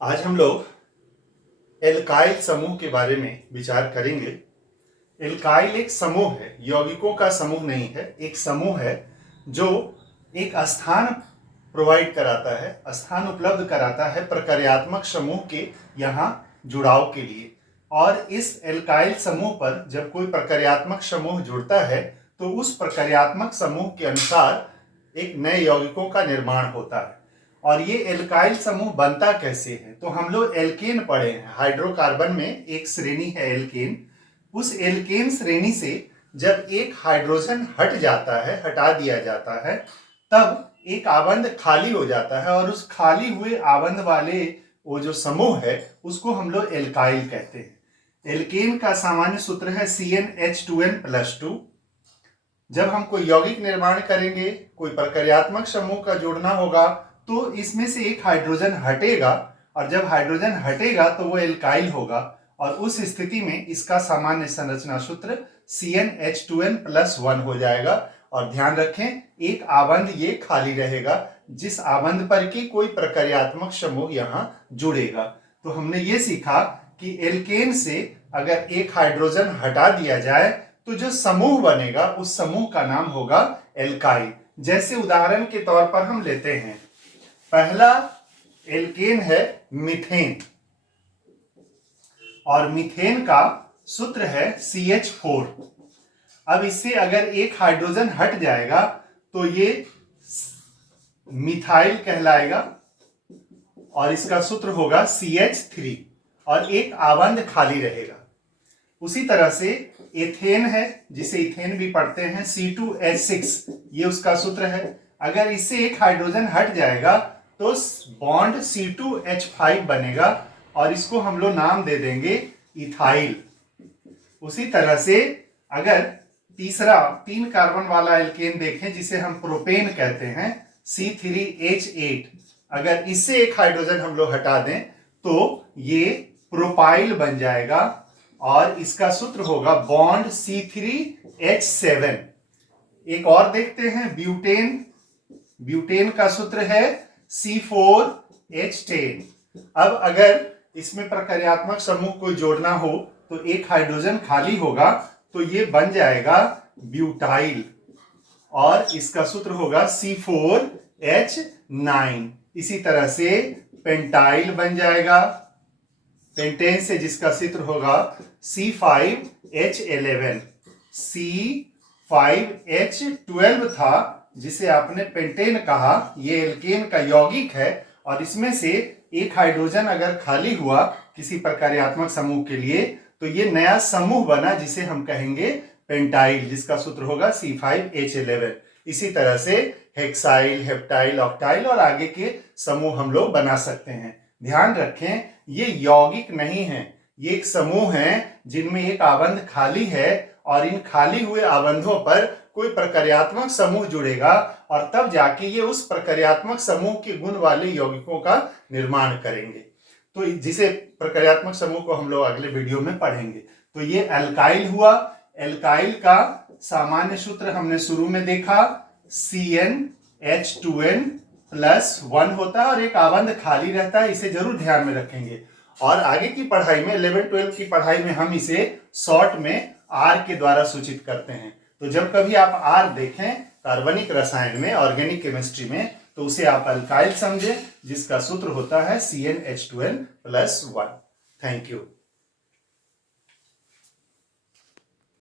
आज हम लोग एल्काइल समूह के बारे में विचार करेंगे। एल्काइल एक समूह है, यौगिकों का समूह नहीं है। एक समूह है जो एक स्थान प्रोवाइड कराता है, स्थान उपलब्ध कराता है प्रकार्यात्मक समूह के यहाँ जुड़ाव के लिए। और इस एल्काइल समूह पर जब कोई प्रकार्यात्मक समूह जुड़ता है तो उस प्रकार्यात्मक समूह के अनुसार एक नए यौगिकों का निर्माण होता है। और ये एल्काइल समूह बनता कैसे है, तो हम लोग एल्केन पढ़े हैं। हाइड्रोकार्बन में एक श्रेणी है एल्केन। उस एल्केन श्रेणी से जब एक हाइड्रोजन हट जाता है, हटा दिया जाता है, तब एक आबंध खाली हो जाता है और उस खाली हुए आबंध वाले वो जो समूह है उसको हम लोग एल्काइल कहते हैं। एल्केन का सामान्य सूत्र है CnH2n+2। जब हम कोई यौगिक निर्माण करेंगे, कोई प्रकार्यात्मक समूह का जोड़ना होगा, तो इसमें से एक हाइड्रोजन हटेगा और जब हाइड्रोजन हटेगा तो वो एल्काइल होगा। और उस स्थिति में इसका सामान्य संरचना सूत्र CnH2n+1 हो जाएगा। और ध्यान रखें, एक आबंध ये खाली रहेगा जिस आबंध पर कि कोई प्रकार्यात्मक समूह यहाँ जुड़ेगा। तो हमने ये सीखा कि एल्केन से अगर एक हाइड्रोजन हटा दिया जाए तो जो समूह बनेगा उस समूह का नाम होगा एल्काइल। जैसे उदाहरण के तौर पर हम लेते हैं, पहला एल्केन है मीथेन और मीथेन का सूत्र है CH4। अब इससे अगर एक हाइड्रोजन हट जाएगा तो ये मिथाइल कहलाएगा और इसका सूत्र होगा CH3 और एक आबंध खाली रहेगा। उसी तरह से एथेन है, जिसे इथेन भी पढ़ते हैं, C2H6, ये उसका सूत्र है। अगर इससे एक हाइड्रोजन हट जाएगा तो बॉन्ड C2H5 बनेगा और इसको हम लोग नाम दे देंगे इथाइल। उसी तरह से अगर तीसरा 3 कार्बन वाला एल्केन देखें जिसे हम प्रोपेन कहते हैं, C3H8, अगर इससे एक हाइड्रोजन हम लोग हटा दें तो ये प्रोपाइल बन जाएगा और इसका सूत्र होगा बॉन्ड C3H7। एक और देखते हैं ब्यूटेन। ब्यूटेन का सूत्र है C4H10। अब अगर इसमें प्रकार्यात्मक समूह को जोड़ना हो तो एक हाइड्रोजन खाली होगा तो ये बन जाएगा ब्यूटाइल और इसका सूत्र होगा C4H9। इसी तरह से पेंटाइल बन जाएगा, पेंटेन से, जिसका सूत्र होगा C5H11। C5H12 था जिसे आपने पेंटेन कहा, ये एल्केन का यौगिक है और इसमें से एक हाइड्रोजन अगर खाली हुआ किसी प्रकार्यात्मक समूह के लिए तो ये नया समूह बना जिसे हम कहेंगे पेंटाइल, जिसका सूत्र होगा C5H11। इसी तरह से हेक्साइल, हेप्टाइल, ऑक्टाइल और आगे के समूह हम लोग बना सकते हैं। ध्यान रखें, ये यौगिक नहीं है, ये एक समूह है जिनमें एक आबंध खाली है और इन खाली हुए आबंधों पर कोई प्रकार्यात्मक समूह जुड़ेगा और तब जाके ये उस प्रकार्यात्मक समूह के गुण वाले यौगिकों का निर्माण करेंगे। तो जिसे प्रकार्यात्मक समूह को हम लोग अगले वीडियो में पढ़ेंगे। तो ये एल्काइल हुआ। एल्काइल का सामान्य सूत्र हमने शुरू में देखा, CnH2n+1 होता है और एक आबंध खाली रहता है, इसे जरूर ध्यान में रखेंगे। और आगे की पढ़ाई में 11-12 की पढ़ाई में हम इसे शॉर्ट में R के द्वारा सूचित करते हैं। तो जब कभी आप R देखें कार्बनिक रसायन में, ऑर्गेनिक केमिस्ट्री में, तो उसे आप अल्काइल समझें जिसका सूत्र होता है CnH2n+1। Thank you.